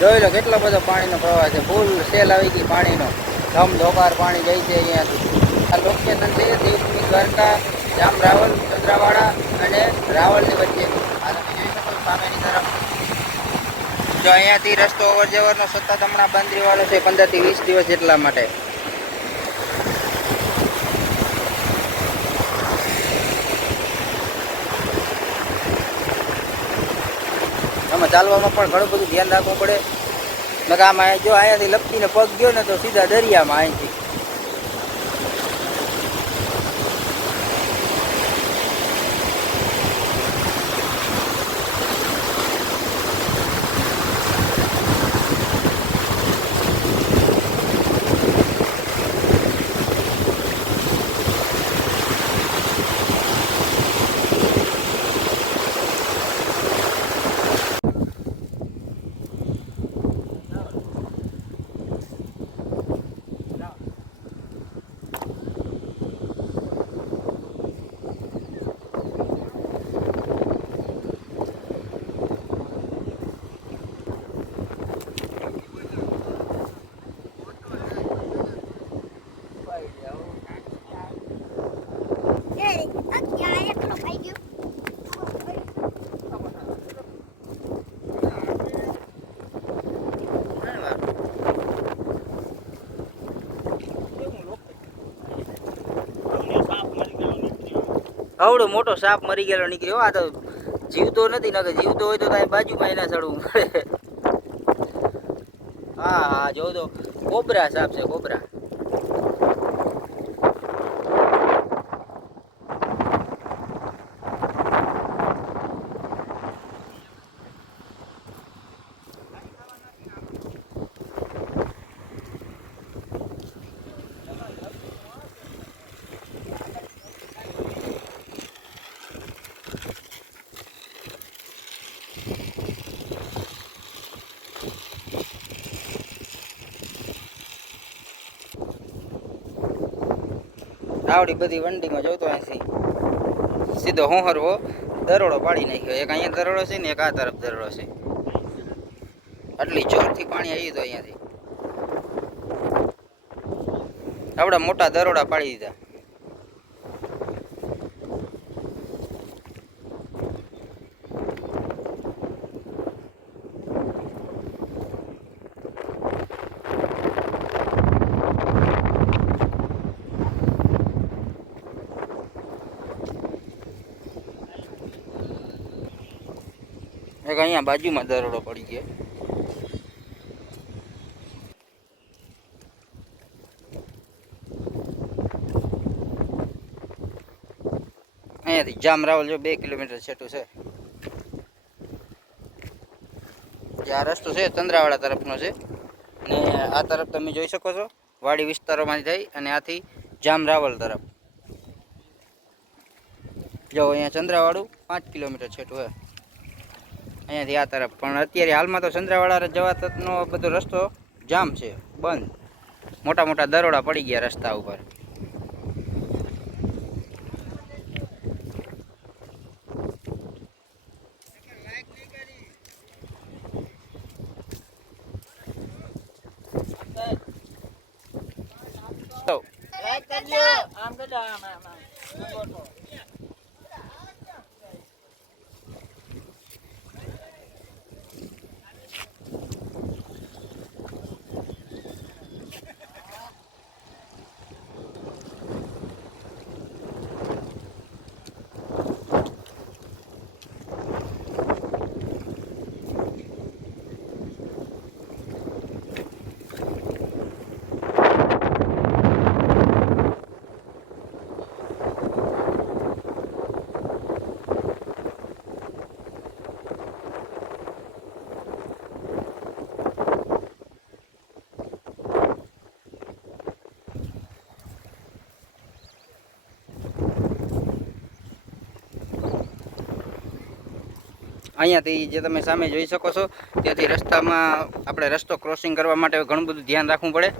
જોઈ લો કેટલો બધો પાણીનો પ્રવાહ છે. ફૂલ સેલ આવી ગઈ પાણીનો. ધમ ધોકાર પાણી જાય છે અહીંયાથી. આ લોકેશન છે દેવભૂમિ દ્વારકા, જામ રાવલ ચંદ્રાવાડા અને રાવલની વચ્ચે. આ તમે તરફ. જો અહીંયાથી રસ્તો અવર જવરનો સતત હમણાં બંધ રહેવાનો છે પંદરથી વીસ દિવસ જેટલા માટે. ચાલવામાં પણ ઘણું બધું ધ્યાન રાખવું પડે. નકર આમાં જો અહીંયાથી લપટીને પગ ગયો ને તો સીધા દરિયામાં અહીંથી એ અત્યારે એકલો ખાઈ ગયો આવડો મોટો સાપ મરી ગયેલો નીકળ્યો. આ તો જીવતો નથી નકર જીવતો હોય તો તારી બાજુમાં એના ચડવું પડે. હા હા જો તો કોબરા સાપ છે, કોબરા. આવડી બધી વંડીમાં જોતો અહીંથી. સીધો હોહરવો દરોડો પાડી નાખ્યો. એક અહીંયા દરોડો છે ને એક આ તરફ દરોડો છે. આટલી જોરથી પાણી આવી હતું અહીંયાથી. આવડા મોટા દરોડા પાડી દીધા. એક અહીંયા બાજુમાં દરોડો પડી ગયો. અહીંયાથી જામ રાવલ જો બે કિલોમીટર છેટું છે. જે આ રસ્તો છે ચંદ્રાવાડા તરફનો છે. અને આ તરફ તમે જોઈ શકો છો, વાડી વિસ્તારોમાંથી થઈ અને આથી જામ રાવલ તરફ. જો અહીંયા ચંદ્રાવાડું પાંચ કિલોમીટર છેટું છે. અહીંયાથી આ તરફ. પણ અત્યારે હાલમાં તો ચંદ્રાવાડા જવાતનો બધો રસ્તો જામ છે બંધ. મોટા મોટા દરોડા પડી ગયા રસ્તા ઉપર. તો અહીંયાથી જે તમે સામે જોઈ શકો છો, ત્યાંથી રસ્તામાં આપણે રસ્તો ક્રોસિંગ કરવા માટે ઘણું બધું ધ્યાન રાખવું પડે.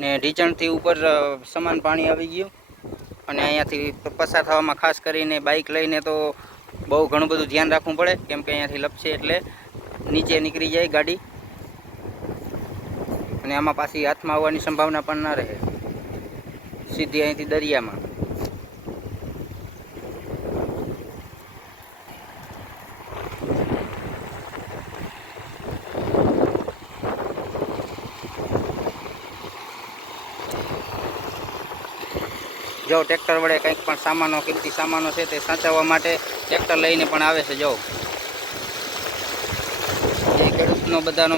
ને ઢીચણથી ઉપર સમાન પાણી આવી ગયું. અને અહીંયાથી પસાર થવામાં ખાસ કરીને બાઇક લઈને તો બહુ ઘણું બધું ધ્યાન રાખવું પડે, કેમ કે અહીંયાથી લપશે એટલે નીચે નીકળી જાય ગાડી. અને આમાં પાછી હાથમાં આવવાની સંભાવના પણ ના રહે. સીધી અહીંથી દરિયામાં. જો, ટ્રેક્ટર વડે કંઈક પણ સામાનો, કિંમતી સામાનો છે તે સાચવવા માટે ટ્રેક્ટર લઈને પણ આવે છે, જો. એ ખેડૂતનો બધાનો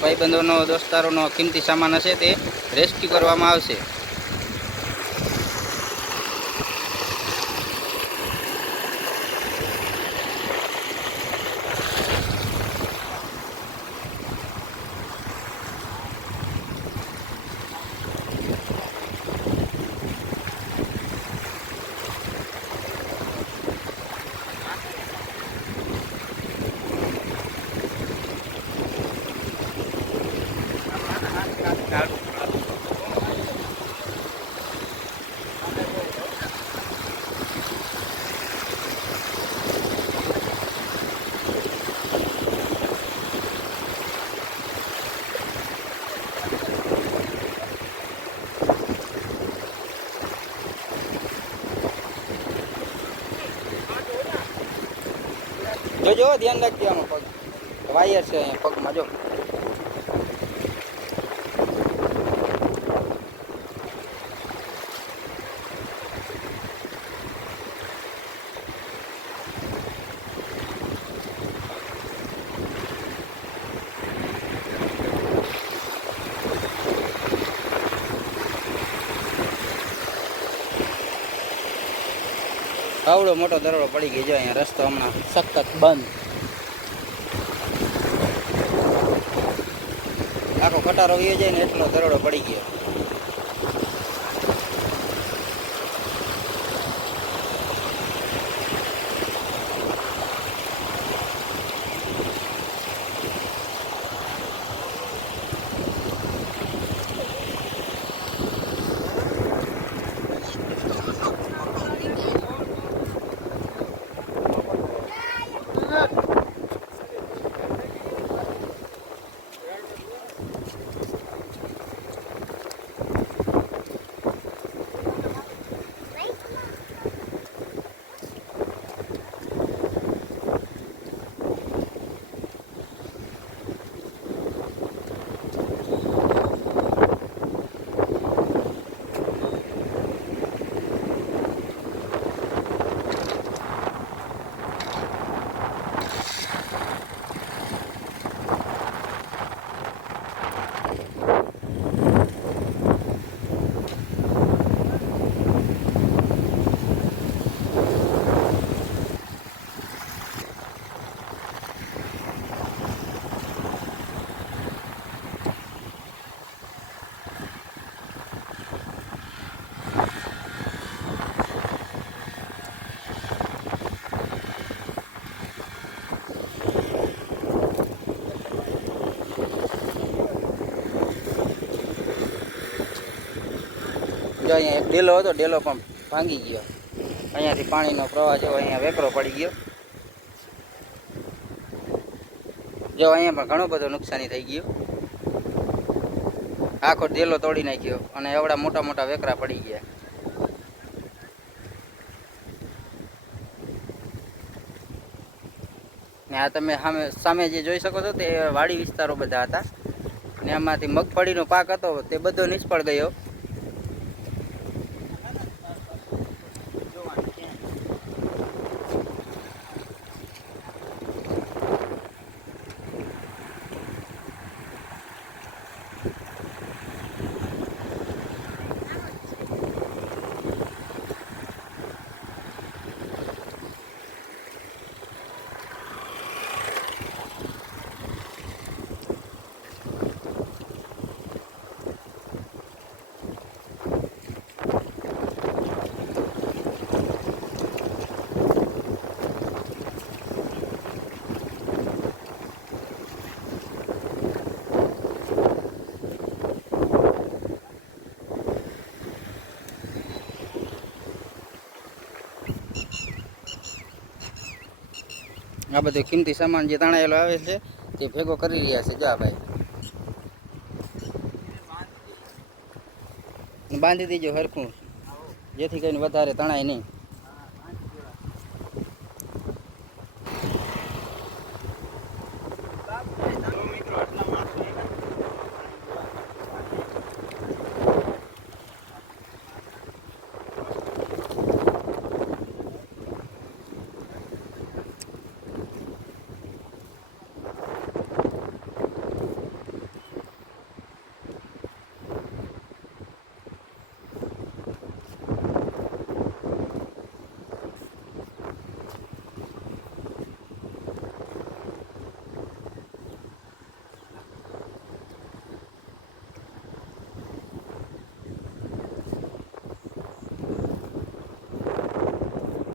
ભાઈબંધોનો, દોસ્તારોનો કિંમતી સામાન હશે તે રેસ્ક્યુ કરવામાં આવશે. જોજો ધ્યાન રાખજો આમાં પગ. વાયર છે અહીંયા પગમાં જો. આવડો મોટો દરોડો પડી ગયો અહીંયા રસ્તો હમણાં સખત બંધ. આખો ખટારો વયો જાય ને એટલો દરોડો પડી ગયો. અહીંયા એક ડેલો હતો ડેલો પણ ભાંગી ગયો. અહીંયાથી પાણીનો પ્રવાહ જેવો અહીંયા વેકરો પડી ગયો. જો અહીંયા પણ ઘણું બધું નુકસાની થઈ ગયું. આખો ડેલો તોડી નાખ્યો અને એવડા મોટા મોટા વેકરા પડી ગયા. ને આ તમે સામે સામે જે જોઈ શકો છો તે વાડી વિસ્તારો બધા હતા. ને એમાંથી મગફળીનો પાક હતો, તે બધો નિષ્ફળ ગયો. આ બધું કિંમતી સામાન જે તણાયેલો આવે છે, તે ભેગો કરી રહ્યા છે. જા ભાઈ. બાંધી દેજો હરખું. જેથી કરીને વધારે તણાય નહીં.